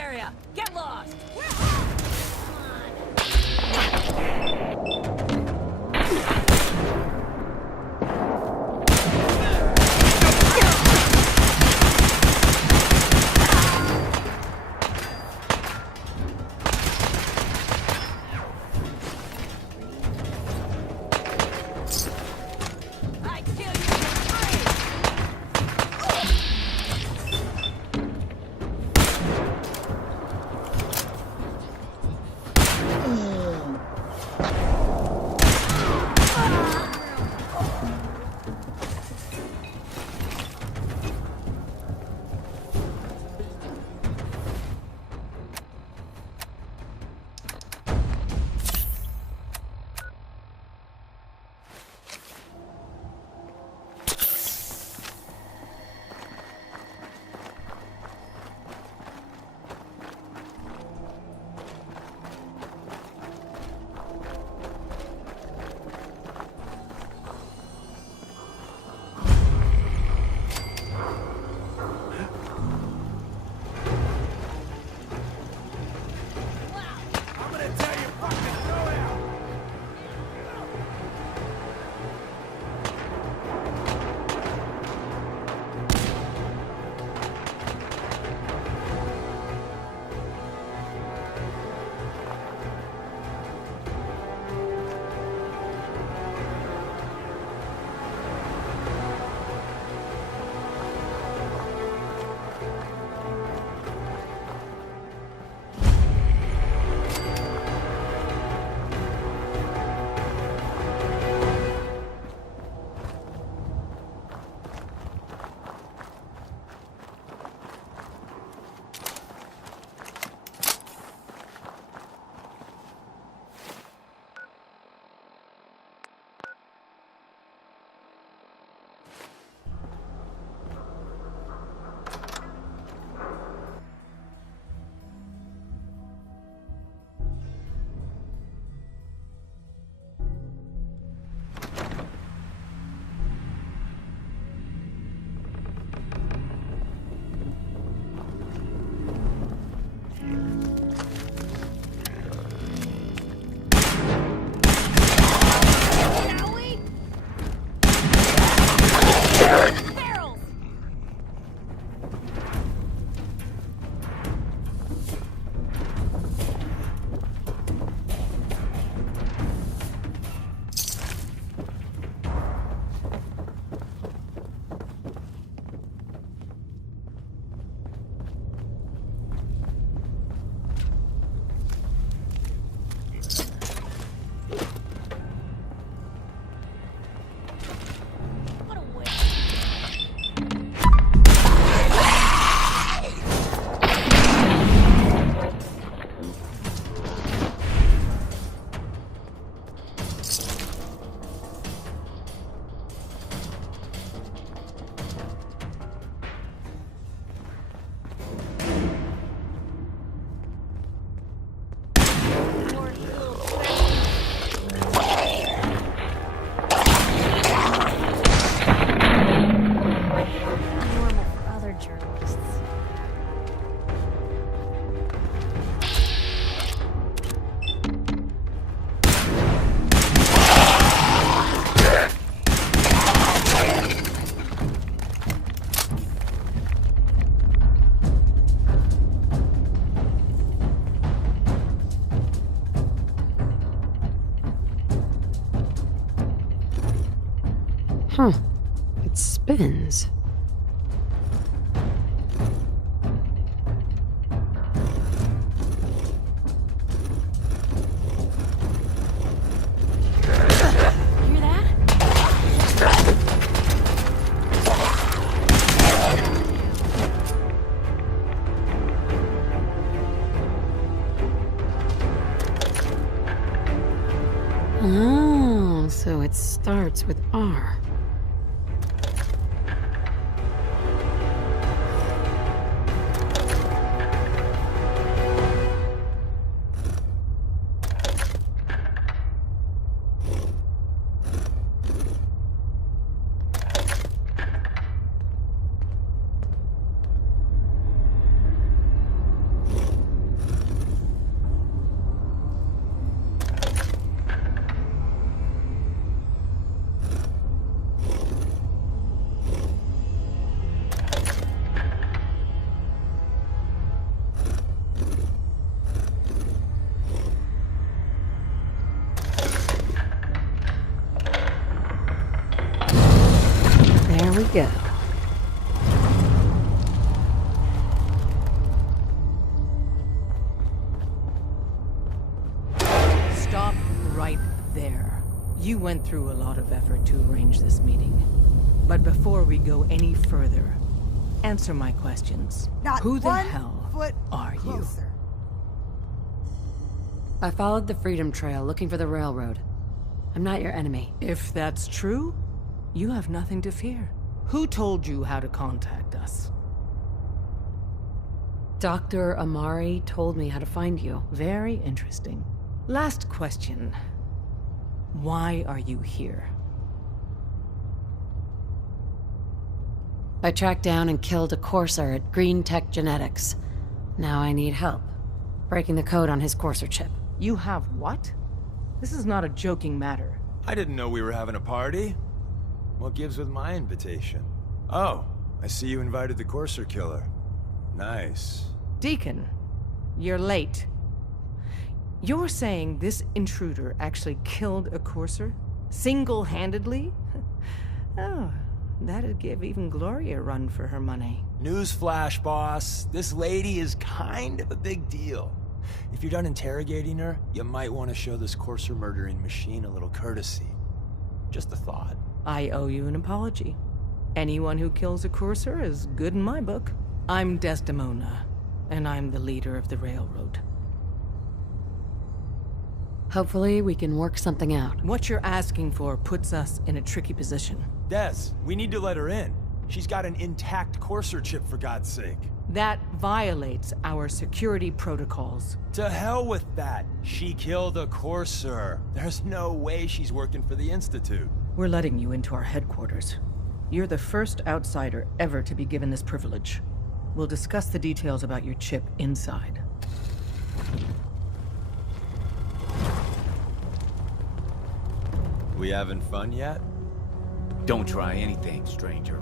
area! Get lost! Huh. It spins. Hear that? Oh, so it starts with R. we go. Stop right there. You went through a lot of effort to arrange this meeting. But before we go any further, answer my questions. Not Who the one hell foot are you? closer. I followed the Freedom Trail looking for the railroad. I'm not your enemy. If that's true, you have nothing to fear. Who told you how to contact us? Dr. Amari told me how to find you. Very interesting. Last question. Why are you here? I tracked down and killed a courser at Green Tech Genetics. Now I need help. Breaking the code on his courser chip. You have what? This is not a joking matter. I didn't know we were having a party. What gives with my invitation? Oh, I see you invited the Courser killer. Nice. Deacon, you're late. You're saying this intruder actually killed a courser? Single-handedly? Oh, that'd give even Gloria a run for her money. Newsflash, boss. This lady is kind of a big deal. If you're done interrogating her, you might want to show this Courser murdering machine a little courtesy. Just a thought. I owe you an apology. Anyone who kills a courser is good in my book. I'm Desdemona, and I'm the leader of the railroad. Hopefully we can work something out. What you're asking for puts us in a tricky position. Des, we need to let her in. She's got an intact Courser chip, for God's sake. That violates our security protocols. To hell with that. She killed a Courser. There's no way she's working for the Institute. We're letting you into our headquarters. You're the first outsider ever to be given this privilege. We'll discuss the details about your chip inside. We having fun yet? Don't try anything, stranger.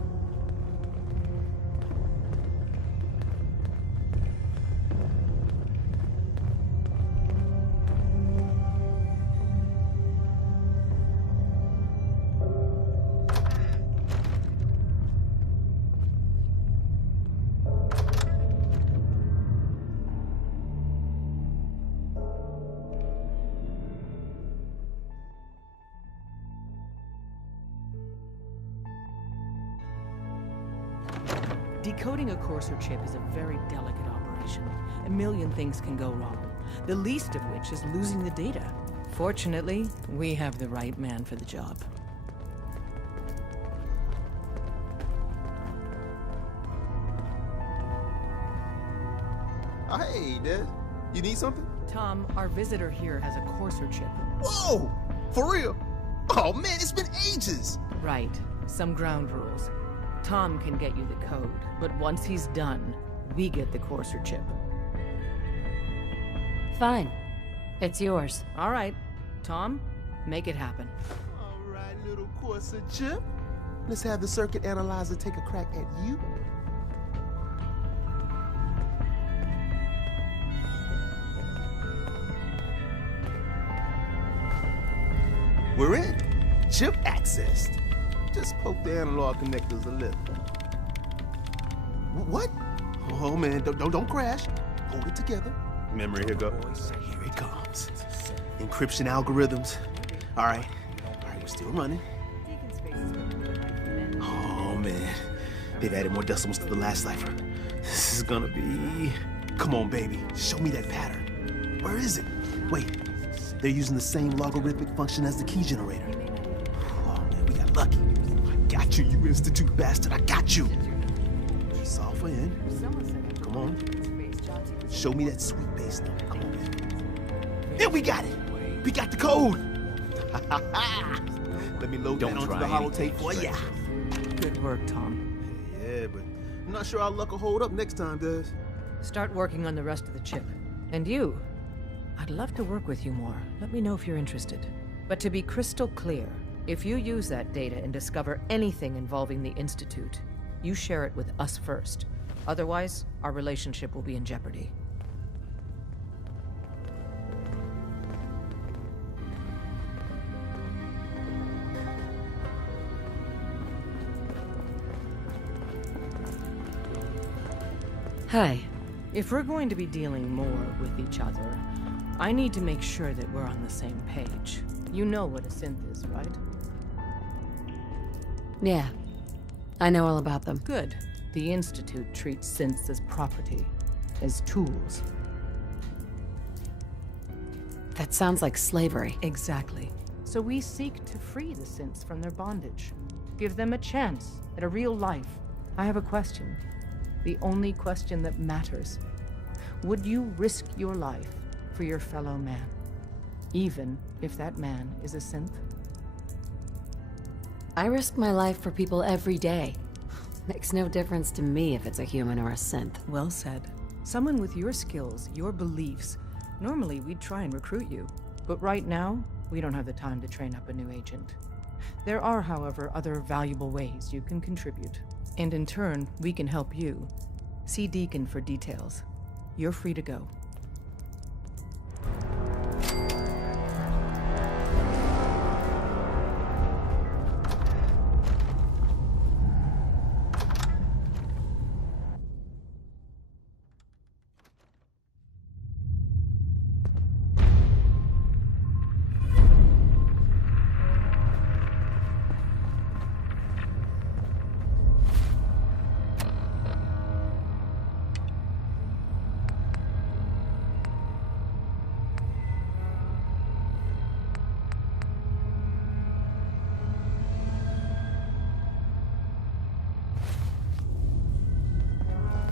Decoding a courser chip is a very delicate operation. A million things can go wrong, the least of which is losing the data. Fortunately, we have the right man for the job. Hey, Des. You need something? Tom, our visitor here has a courser chip. Whoa! For real? Oh man, it's been ages! Right. Some ground rules. Tom can get you the code, but once he's done, we get the courser chip. Fine. It's yours. All right. Tom, make it happen. Alright, little Corsa chip. Let's have the circuit analyzer take a crack at you. We're in. Chip accessed. Just poke the analog connectors a little. What? Oh man, don't crash. Hold it together. Memory, here goes. Here it comes. Encryption algorithms. All right, we're still running. Oh man, they've added more decimals to the last cipher. This is gonna be... Come on, baby, show me that pattern. Where is it? Wait, they're using the same logarithmic function as the key generator. Oh man, we got lucky. I got you, you Institute bastard, I got you. Solve for in. Come on. Show me that sweet bass number. Come on, baby. Yeah, we got it. We got the code. Let me load that onto the holotape for ya. Good work, Tom. Yeah, but I'm not sure our luck will hold up next time, Des. Start working on the rest of the chip. And you, I'd love to work with you more. Let me know if you're interested. But to be crystal clear, if you use that data and discover anything involving the Institute, you share it with us first. Otherwise, our relationship will be in jeopardy. Hi. If we're going to be dealing more with each other, I need to make sure that we're on the same page. You know what a synth is, right? Yeah. I know all about them. Good. The Institute treats synths as property, as tools. That sounds like slavery. Exactly. So we seek to free the synths from their bondage. Give them a chance at a real life. I have a question. The only question that matters. Would you risk your life for your fellow man? Even if that man is a synth? I risk my life for people every day. Makes no difference to me if it's a human or a synth. Well said. Someone with your skills, your beliefs. Normally, we'd try and recruit you. But right now, we don't have the time to train up a new agent. There are, however, other valuable ways you can contribute. And in turn, we can help you. See Deacon for details. You're free to go.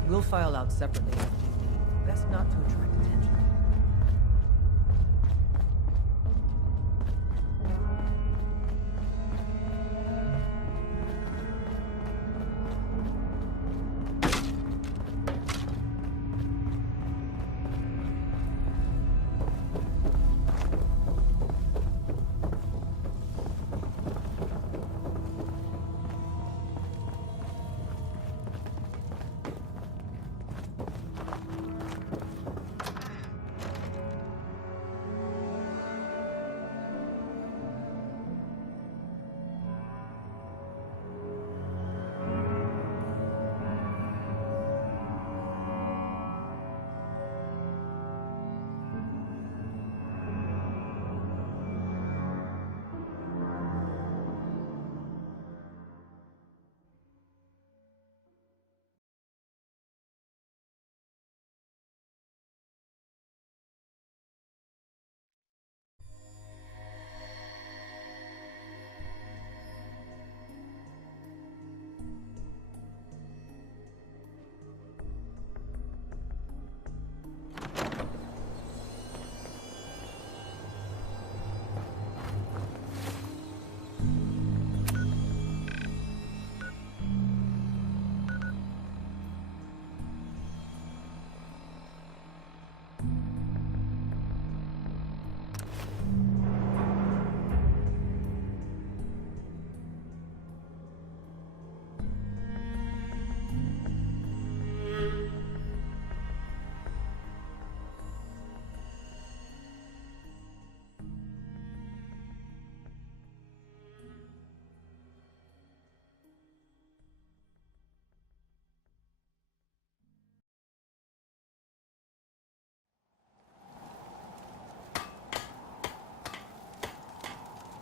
We'll file out separately after you leave. Best not to attract attention.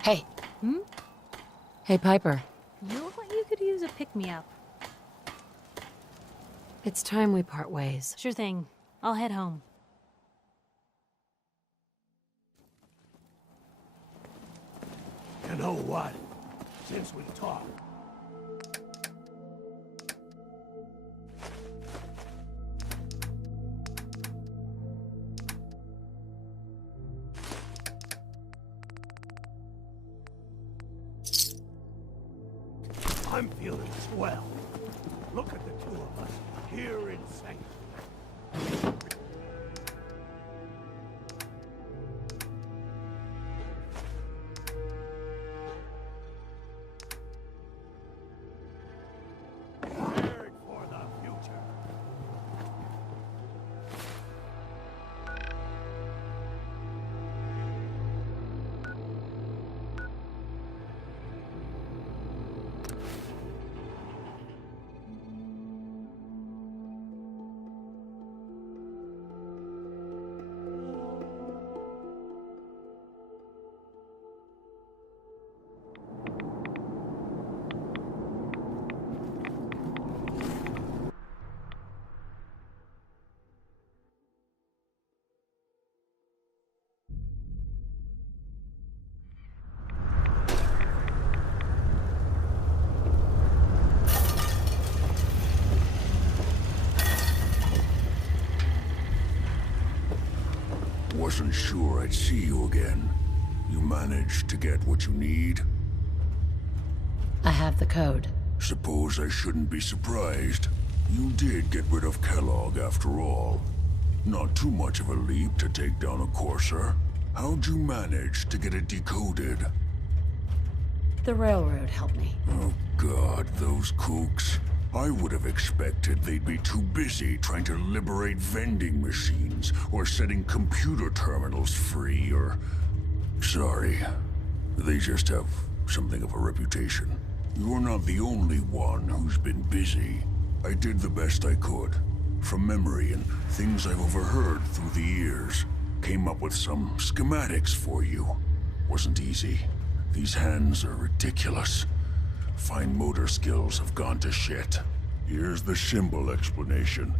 Hey. Hey, Piper. You look like you could use a pick-me-up. It's time we part ways. Sure thing. I'll head home. You know what? Since we talked, I'm feeling swell. Look at the two of us here in sanctuary. Prepared for the future. Wasn't sure I'd see you again. You managed to get what you need? I have the code. Suppose I shouldn't be surprised. You did get rid of Kellogg after all. Not too much of a leap to take down a Courser. How'd you manage to get it decoded? The railroad helped me. Oh God, those kooks. I would have expected they'd be too busy trying to liberate vending machines, or setting computer terminals free, or... Sorry. They just have something of a reputation. You're not the only one who's been busy. I did the best I could. From memory and things I've overheard through the years. Came up with some schematics for you. Wasn't easy. These hands are ridiculous. Fine motor skills have gone to shit. Here's the simple explanation.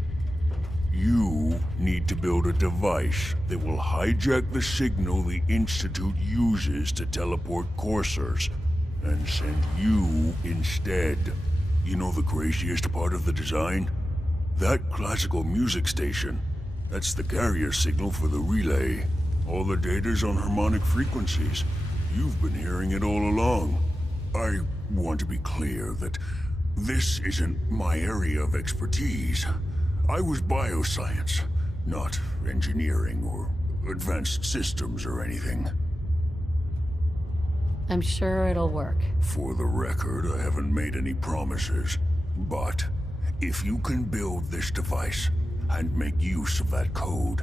You need to build a device that will hijack the signal the Institute uses to teleport coursers, and send you instead. You know the craziest part of the design? That classical music station. That's the carrier signal for the relay. All the data's on harmonic frequencies. You've been hearing it all along. I want to be clear that this isn't my area of expertise. I was bioscience, not engineering or advanced systems or anything. I'm sure it'll work. For the record, I haven't made any promises. But if you can build this device and make use of that code,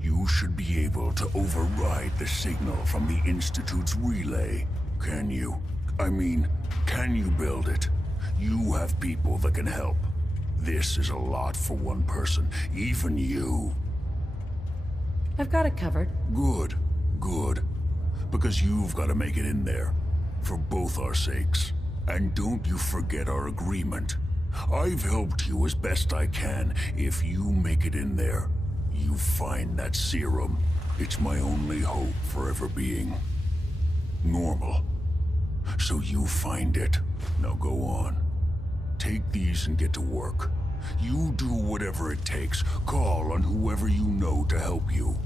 you should be able to override the signal from the Institute's relay. Can you? I mean, can you build it? You have people that can help. This is a lot for one person, even you. I've got it covered. Good, good. Because you've got to make it in there. For both our sakes. And don't you forget our agreement. I've helped you as best I can. If you make it in there, you find that serum. It's my only hope for ever being normal. So you find it. Now go on. Take these and get to work. You do whatever it takes. Call on whoever you know to help you.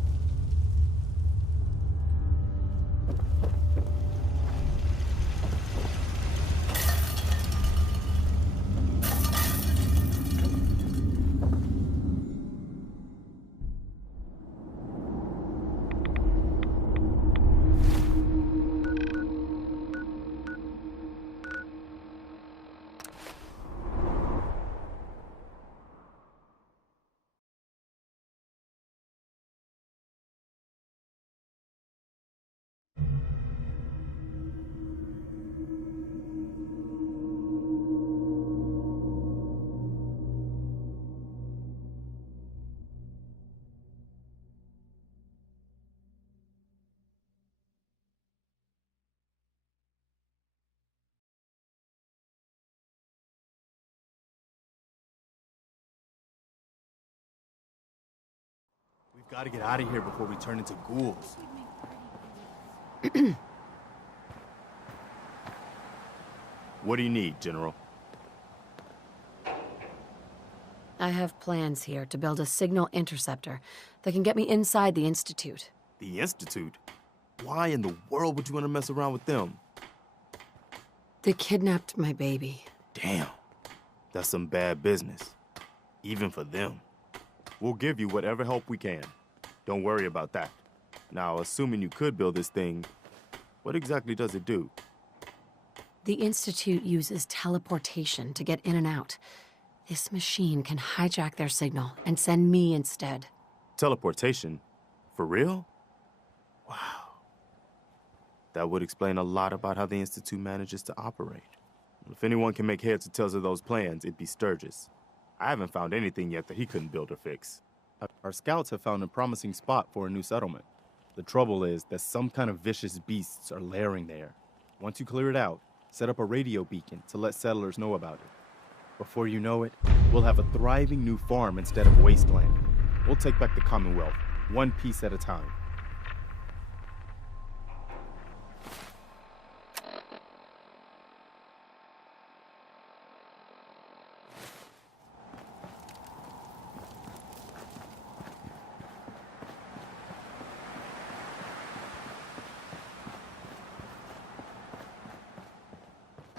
We've got to get out of here before we turn into ghouls. What do you need, General? I have plans here to build a signal interceptor that can get me inside the Institute. The Institute? Why in the world would you want to mess around with them? They kidnapped my baby. Damn. That's some bad business. Even for them. We'll give you whatever help we can. Don't worry about that. Now, assuming you could build this thing, what exactly does it do? The Institute uses teleportation to get in and out. This machine can hijack their signal and send me instead. Teleportation? For real? Wow. That would explain a lot about how the Institute manages to operate. If anyone can make heads or tails of those plans, it'd be Sturgis. I haven't found anything yet that he couldn't build or fix. Our scouts have found a promising spot for a new settlement. The trouble is that some kind of vicious beasts are lairing there. Once you clear it out, set up a radio beacon to let settlers know about it. Before you know it, we'll have a thriving new farm instead of wasteland. We'll take back the Commonwealth, one piece at a time.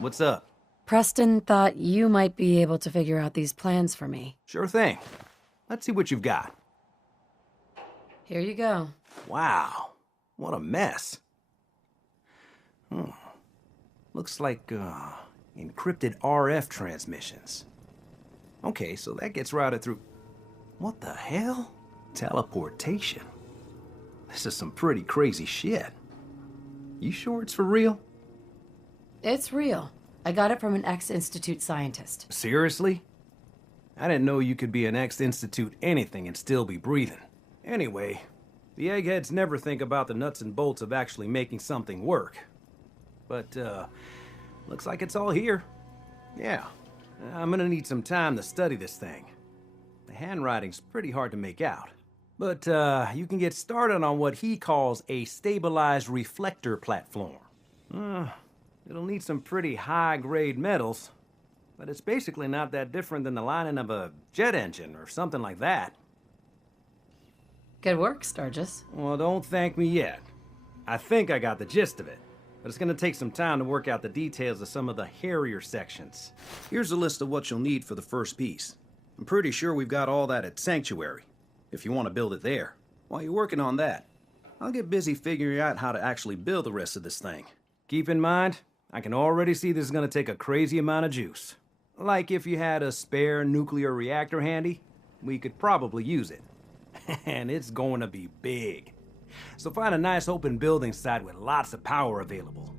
what's up? Preston thought you might be able to figure out these plans for me. Sure thing. Let's see what you've got. Here you go. Wow, what a mess. Looks like, encrypted RF transmissions. Okay, so that gets routed through... What the hell? Teleportation. This is some pretty crazy shit. You sure it's for real? It's real. I got it from an ex-Institute scientist. Seriously? I didn't know you could be an ex-Institute anything and still be breathing. Anyway, the eggheads never think about the nuts and bolts of actually making something work. But, looks like it's all here. Yeah, I'm gonna need some time to study this thing. The handwriting's pretty hard to make out. But, you can get started on what he calls a stabilized reflector platform. It'll need some pretty high-grade metals, but it's basically not that different than the lining of a jet engine or something like that. Good work, Sturgis. Well, don't thank me yet. I think I got the gist of it, but it's gonna take some time to work out the details of some of the hairier sections. Here's a list of what you'll need for the first piece. I'm pretty sure we've got all that at Sanctuary, if you want to build it there. While you're working on that, I'll get busy figuring out how to actually build the rest of this thing. Keep in mind, I can already see this is gonna take a crazy amount of juice. Like if you had a spare nuclear reactor handy, we could probably use it. And it's going to be big. So find a nice open building site with lots of power available.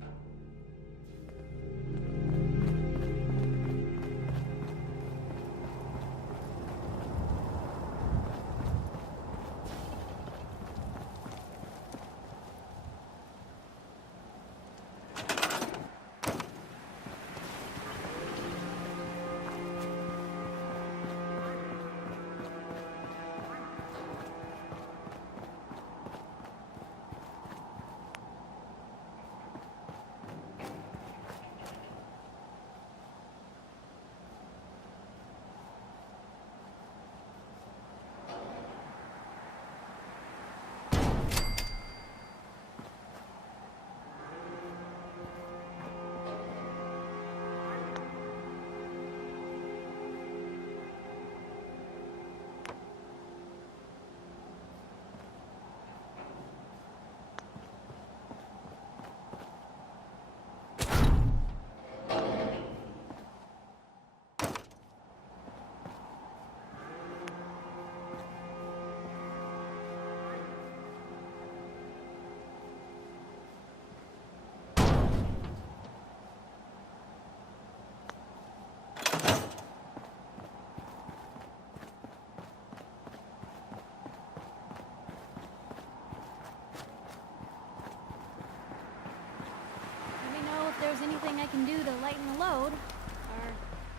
If there's anything I can do to lighten the load, or,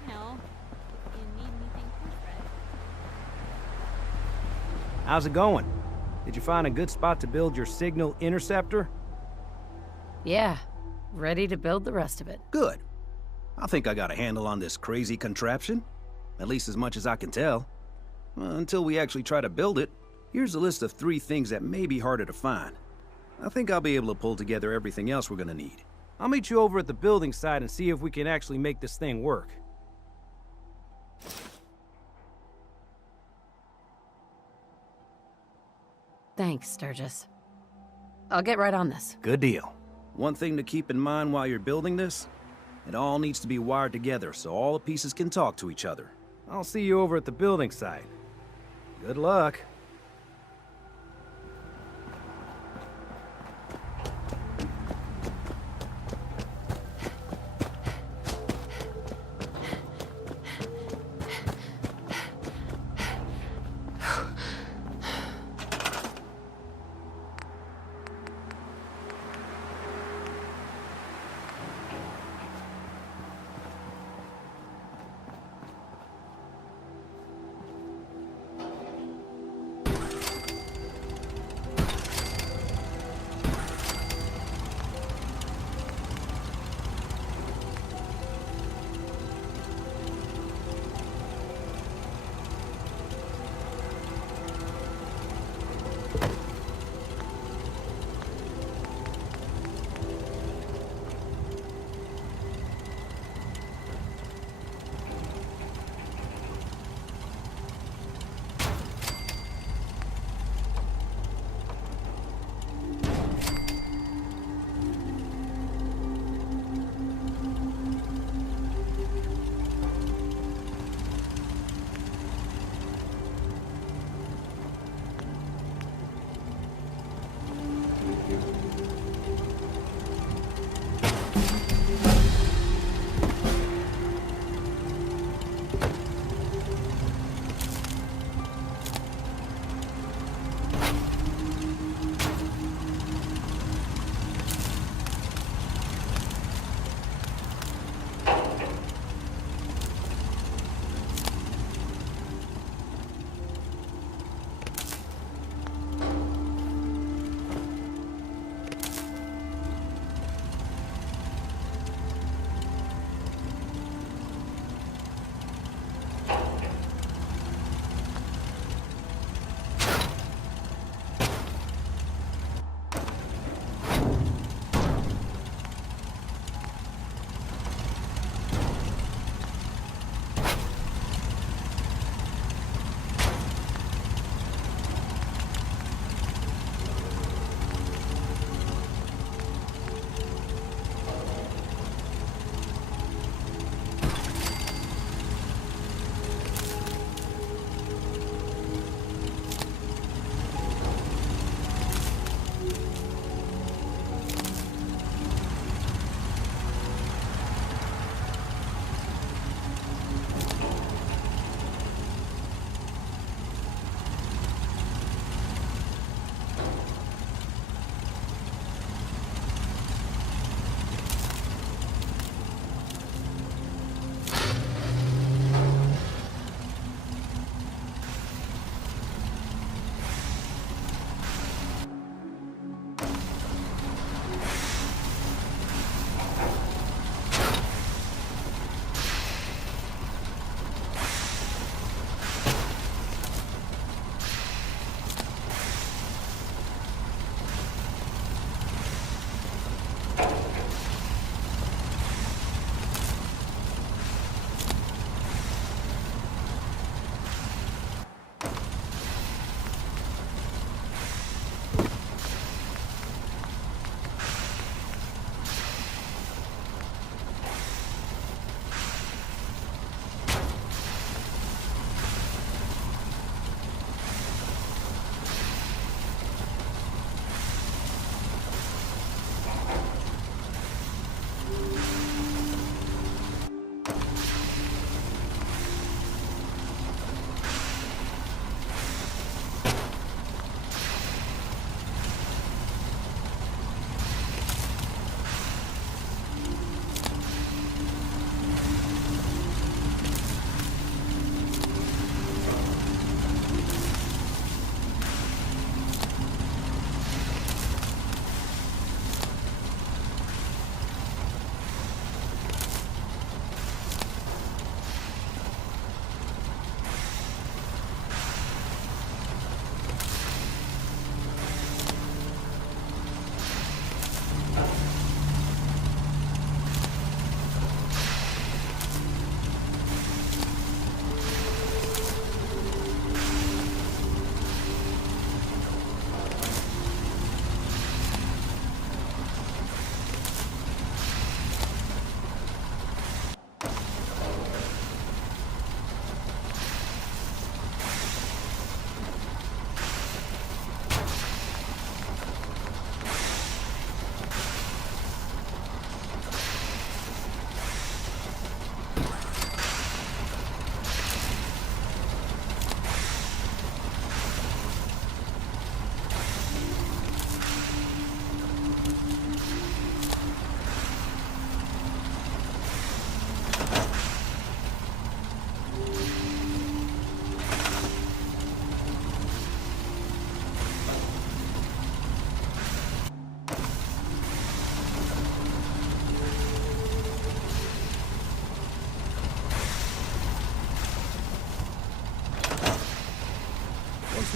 you know, if you need anything proofread. How's it going? Did you find a good spot to build your signal interceptor? Yeah, ready to build the rest of it. Good. I think I got a handle on this crazy contraption. At least as much as I can tell. Until we actually try to build it, here's a list of 3 things that may be harder to find. I think I'll be able to pull together everything else we're gonna need. I'll meet you over at the building site and see if we can actually make this thing work. Thanks, Sturgis. I'll get right on this. Good deal. One thing to keep in mind while you're building this, it all needs to be wired together so all the pieces can talk to each other. I'll see you over at the building site. Good luck.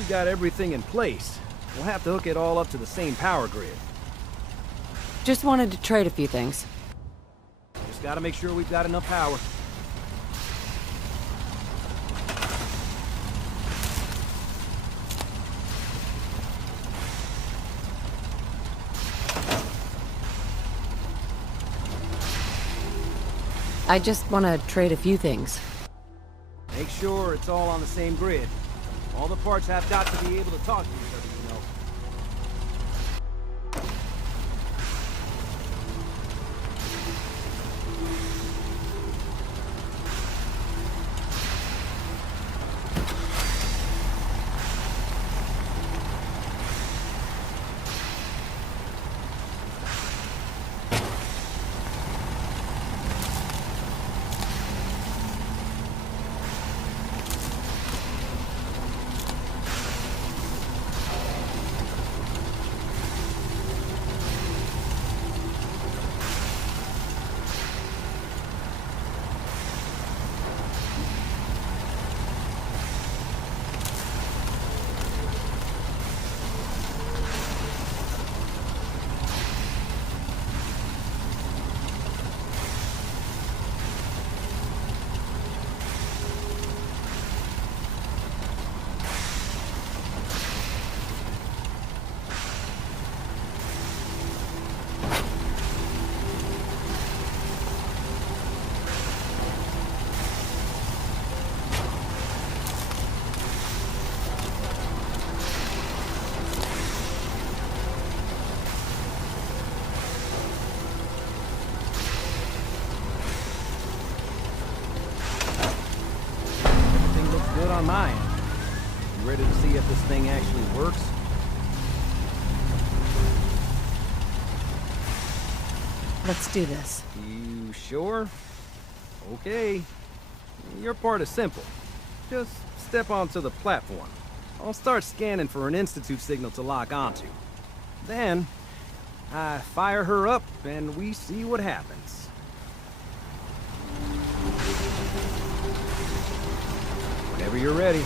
we got everything in place, we'll have to hook it all up to the same power grid. Just wanted to trade a few things. Just gotta make sure we've got enough power. I just want to trade a few things. Make sure it's all on the same grid. All the parts have got to be able to talk to each other, you know. On mine. You ready to see if this thing actually works? Let's do this. You sure? Okay. Your part is simple. Just step onto the platform. I'll start scanning for an Institute signal to lock onto. Then, I fire her up and we see what happens. Whenever you're ready.